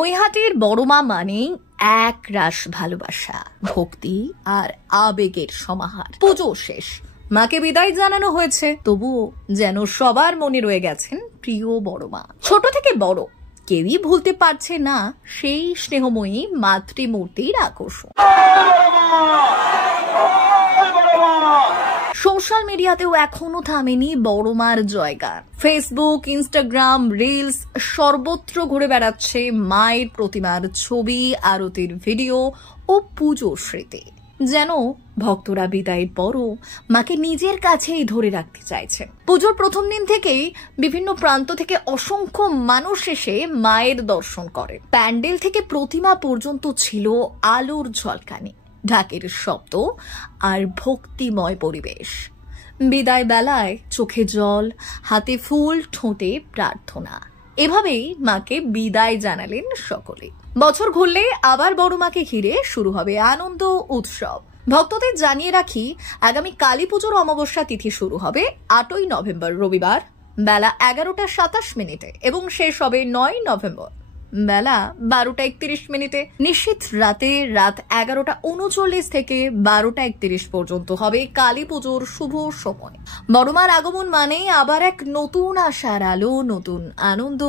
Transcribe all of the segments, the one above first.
নৈহাটির বড়মা মানেই এক রাশ ভালোবাসা, ভক্তি আর আবেগের সমাহার। পুজো শেষ, মাকে বিদায় জানানো হয়েছে, তবুও যেন সবার মনে রয়ে গেছেন প্রিয় বড়মা। ছোট থেকে বড় কেউই ভুলতে পারছে না সেই স্নেহময়ী মাতৃমূর্তির আকর্ষণ। সোশ্যাল মিডিয়াতেও এখনো থামেনি বড়মার জয়গান। ফেসবুক, ইনস্টাগ্রাম, রিলস সর্বত্র ঘুরে বেড়াচ্ছে মায়ের প্রতিমার ছবি, আরতির ভিডিও ও পুজোর স্মৃতি। যেন ভক্তরা বিদায়ের পরও মাকে নিজের কাছেই ধরে রাখতে চাইছেন। পুজোর প্রথম দিন থেকেই বিভিন্ন প্রান্ত থেকে অসংখ্য মানুষ এসে মায়ের দর্শন করে। প্যান্ডেল থেকে প্রতিমা পর্যন্ত ছিল আলোর ঝলকানি, ঢাকের শব্দ আর ভক্তিময় পরিবেশ। বিদায় বেলায় চোখে জল, হাতে ফুল, ঠোঁটে প্রার্থনা, এভাবেই মাকে বিদায় জানালেন সকলে। বছর ঘুরলে আবার বড়মাকে ঘিরে শুরু হবে আনন্দ উৎসব। ভক্তদের জানিয়ে রাখি, আগামী কালী পুজোর অমাবস্যা তিথি শুরু হবে 8ই নভেম্বর রবিবার বেলা 11:27 এবং শেষ হবে 9 নভেম্বর বেলা 12:31। নিশ্চিত রাতে রাত 11:39 থেকে 12:31 পর্যন্ত হবে কালী পুজোর শুভ সময়। বড়মার আগমন মানেই আবার এক নতুন আশার আলো, নতুন আনন্দ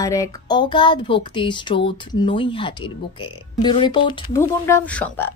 আর এক অগাধ ভক্তি স্রোত নৈহাটির বুকে। ব্যুরো রিপোর্ট, ভুবনরাম সংবাদ।